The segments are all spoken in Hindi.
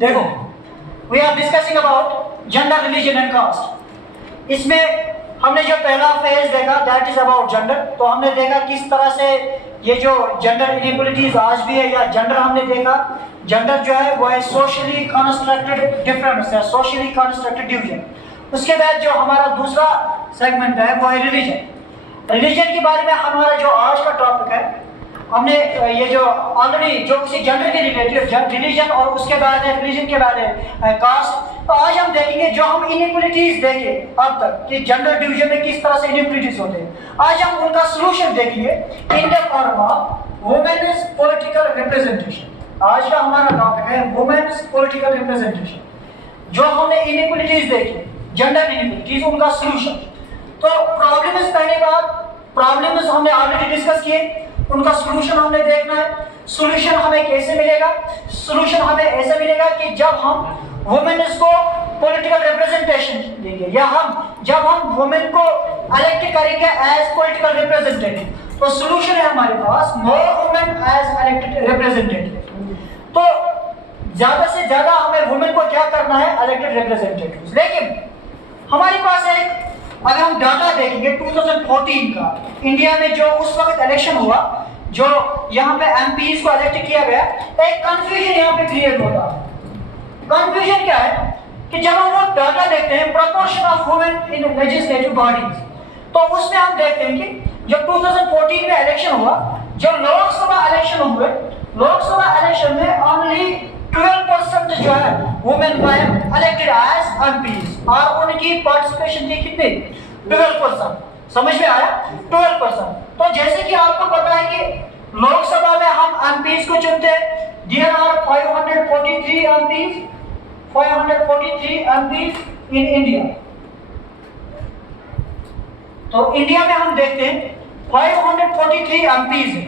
देखो, we are discussing about gender, religion and caste. इसमें हमने जो पहला फेज देखा दैट इज अबाउट जेंडर। तो हमने देखा किस तरह से ये जो जेंडर इनइक्वालिटीज आज भी है, या जेंडर हमने देखा जेंडर जो है वो है सोशली कंस्ट्रक्टेड डिफरेंस है, सोशली कंस्ट्रक्टेड डिवीजन। उसके बाद जो हमारा दूसरा सेगमेंट है वो है रिलीजन। रिलीजन के बारे में हमारा जो आज का टॉपिक है, हमने ये जो ऑलरेडी जो उसी जेंडर के रिलेटेड रिलीजन और उसके बाद रिलीजन के बाद कास्ट। तो आज हम देखेंगे जो हम इनइक्वालिटीज देखे अब तक कि जेंडर डिवीजन में किस तरह से इनइक्वालिटीज होते हैं, आज हम उनका सॉल्यूशन देखेंगे in the form of women's political representation. आज का हमारा टॉपिक है वुमेन्स पॉलिटिकल रिप्रेजेंटेशन। जो हमने इनइक्वालिटीज देखी जेंडर इनइक्वालिटीज, उनका सॉल्यूशन। तो प्रॉब्लम्स, पहली बात प्रॉब्लम्स हमने ऑलरेडी डिस्कस किए, उनका सॉल्यूशन हमने देखना है। सॉल्यूशन हमें कैसे मिलेगा? सॉल्यूशन हमें ऐसे मिलेगा कि जब हम वुमेन्स को पॉलिटिकल रिप्रेजेंटेशन देंगे, या जब हम वुमेन को इलेक्ट करेंगे एज पॉलिटिकल रिप्रेजेंटेटिव, तो सॉल्यूशन है हमारे पास more women as elected representative. तो ज्यादा से ज्यादा हमें वुमेन को क्या करना है? Elected representative. लेकिन हमारे पास एक, अगर हम डाटा देखेंगे 2014 का इंडिया में जो उस वक्त इलेक्शन हुआ, जो यहाँ पे एमपीज को इलेक्ट किया गया, एक कंफ्यूजन यहाँ पे क्रिएट होता है। कंफ्यूजन क्या है कि जब हम वो डाटा देखते हैं proportion of women in legislative bodies, तो उसमें हम देखते हैं कि जब 2014 में इलेक्शन हुआ, जो लोकसभा इलेक्शन हुए, लोकसभा इलेक्शन में ओनली 12% जो है women were elected as MPs, और उनकी पार्टिसिपेशन थी कितनी? 12%। समझ में आया? 12%। तो जैसे कि आपको पता है कि लोकसभा में हम एमपीज को चुनते हैं, there are 543 MPs, 543 MPs in India. तो इंडिया में हम देखते हैं 543 एमपीज है।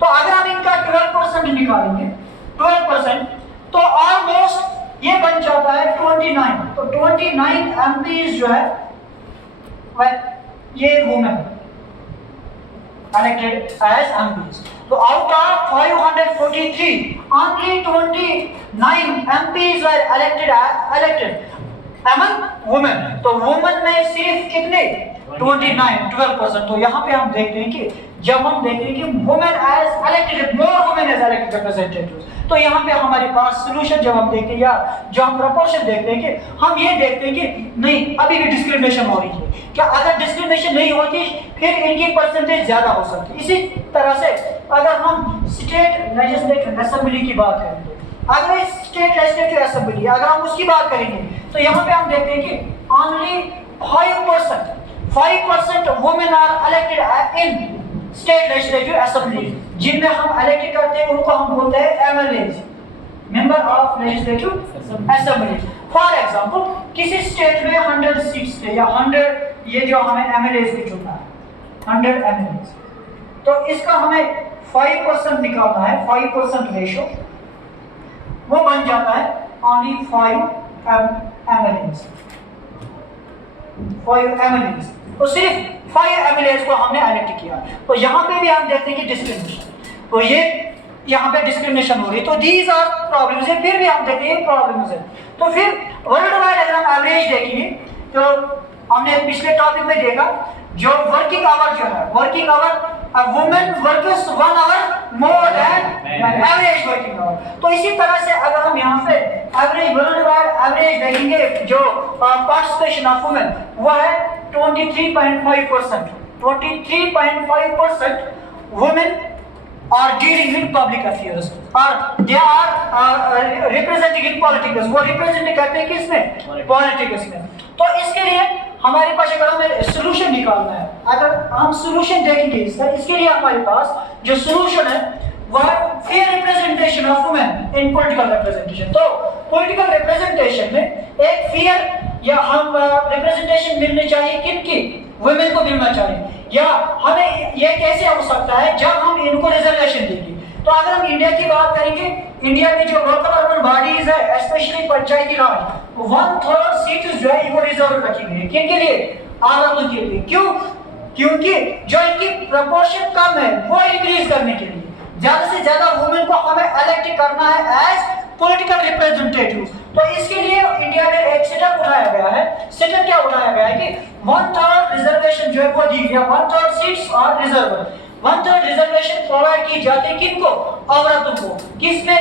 तो अगर हम इनका 12% निकालेंगे, 12%, तो ऑलमोस्ट ये बन जाता है 29। तो 29 एमपीज जो है ये women elected as MPs. So out of 543, only 29 MPs were elected among women. तो women में सिर्फ कितने? 29, 12%। तो यहाँ पे हम देखते हैं कि जब हम देखते हैं कि women as elected, more women as elected representatives, तो यहाँ पे हमारे पास सॉल्यूशन जब हम देखते हैं, या जो हम प्रोपोर्शन देखते हैं, कि हम ये देखते हैं कि नहीं, अभी भी डिस्क्रिमिनेशन हो रही है। क्या अगर डिस्क्रिमिनेशन नहीं होती फिर इनकी परसेंटेज ज्यादा हो सकती। इसी तरह से अगर हम स्टेट लेजिस्लेटिव असेंबली की बात करेंगे, अगर स्टेट लेजिस्लेटिव असेंबली अगर हम उसकी बात करेंगे, तो यहाँ पे हम देखते हैं कि only 5% women are elected in state legislative assembly, जिनमें हम इलेक्ट करते हैं उनको हम बोलते हैं MLAs, member of legislative assembly. For example किसी स्टेट में 100 सीट्स थे, या 100 ये जो हमें एमएलएज भी चुनना है, 100 एमएलएज, तो इसका हमें 5% निकालना है, 5% रेशो, वो बन जाता है ओनली 5 एमएलएज, 5 एमएलएज। तो सिर्फ 5 एमएलएज को हमने इलेक्ट किया। तो यहाँ पे भी हम देखते हैं कि डिस्क्रिमिनेशन, तो ये यहाँ पे डिस्क्रिमिनेशन हो रही है। तो दीज आर प्रॉब्लम्स है। फिर भी हम देखते हैं प्रॉब्लम्स है। तो फिर वर्ल्ड वाइड अगर हम एवरेज देखेंगे, तो हमने पिछले टॉपिक में देखा जो वर्किंग आवर जो है, working hour women works 1 hour more than average working hour. तो इसी तरह से अगर हम यहाँ पे एवरेज वर्ल्ड वाइड एवरेज देखेंगे, जो पार्टिसिपेशन ऑफ वुमेन वो है 23.5%। 23.5% women are dealing with public affairs, और they are representing in politics। वो represent करते हैं किसमें? Politics में। तो इसके लिए हमारे पास अगर हमें सॉल्यूशन निकालना है, अगर हम सॉल्यूशन देखेंगे इसका, इसके लिए हमारे पास जो सॉल्यूशन है वह fair representation of women in political representation. तो पॉलिटिकल रिप्रेजेंटेशन में एक फेयर या हम रिप्रेजेंटेशन मिलनी चाहिए, किनकी? वुमेन को मिलना चाहिए। या हमें ये कैसे हो सकता है? जब हम इनको रिजर्वेशन देंगे। तो अगर हम इंडिया की बात करेंगे, इंडिया में जो लोकल अर्बन बॉडीज है, स्पेशली पंचायती राज, 1/3 सीट जो है वो रिजर्व रखी गई है। किनके लिए? औरतों के लिए। क्यों? क्योंकि जो इनकी प्रपोर्शन कम है वो इंक्रीज करने के लिए, ज्यादा से ज्यादा वुमेन को हमें इलेक्ट करना है एज पॉलिटिकल रिप्रेजेंटेटिव। तो इसके लिए इंडिया में एक सेटअप उठाया गया है। सेटअप क्या उठाया गया है कि 1/3 रिजर्वेशन जो है वो दी गया, 1/3 सीट्स और रिजर्व, 1/3 रिजर्वेशन प्रोवाइड की जाती है किनको? औरतों को। किसमें?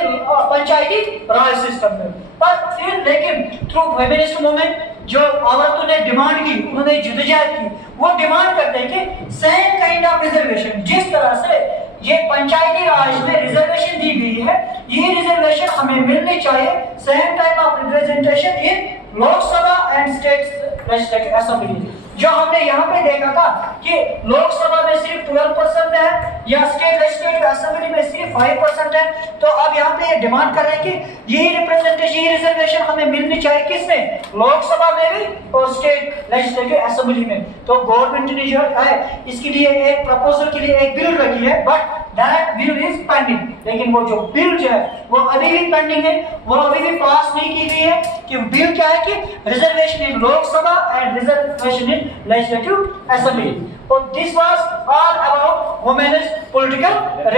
पंचायती राज सिस्टम में। पर फिर लेकिन थ्रू फेमिनिस्ट मूवमेंट जो औरतों ने डिमांड की, उन्होंने जद्दोजहद की, वो डिमांड करते हैं कि सेम काइंड ऑफ रिजर्वेशन, जिस तरह से ये पंचायती राज में रिजर्वेशन दी गई है, ये रिजर्वेशन हमें मिलनी चाहिए, same type of representation in Lok Sabha and state legislative assembly. जो हमने यहाँ पे देखा था कि लोकसभा में सिर्फ 12% है या स्टेट लेजिस्लेटिव असेंबली में सिर्फ 5% है, तो अब यहाँ पे ये डिमांड कर रहे हैं कि यही रिप्रेजेंटेशन, यही रिजर्वेशन हमें मिलनी चाहिए, किसमें? लोकसभा में भी और स्टेट लेजिस्लेटिव असेंबली में। तो गवर्नमेंट ने जो है इसके लिए एक प्रपोजल के लिए एक बिल रखी है, but that bill is pending. लेकिन वो जो बिल जो है वो अभी भी पेंडिंग है, वो अभी भी पास नहीं की गई है। कि बिल क्या है कि reservation in Lok Sabha and reservation in legislative assembly. So this was all about women's political representation.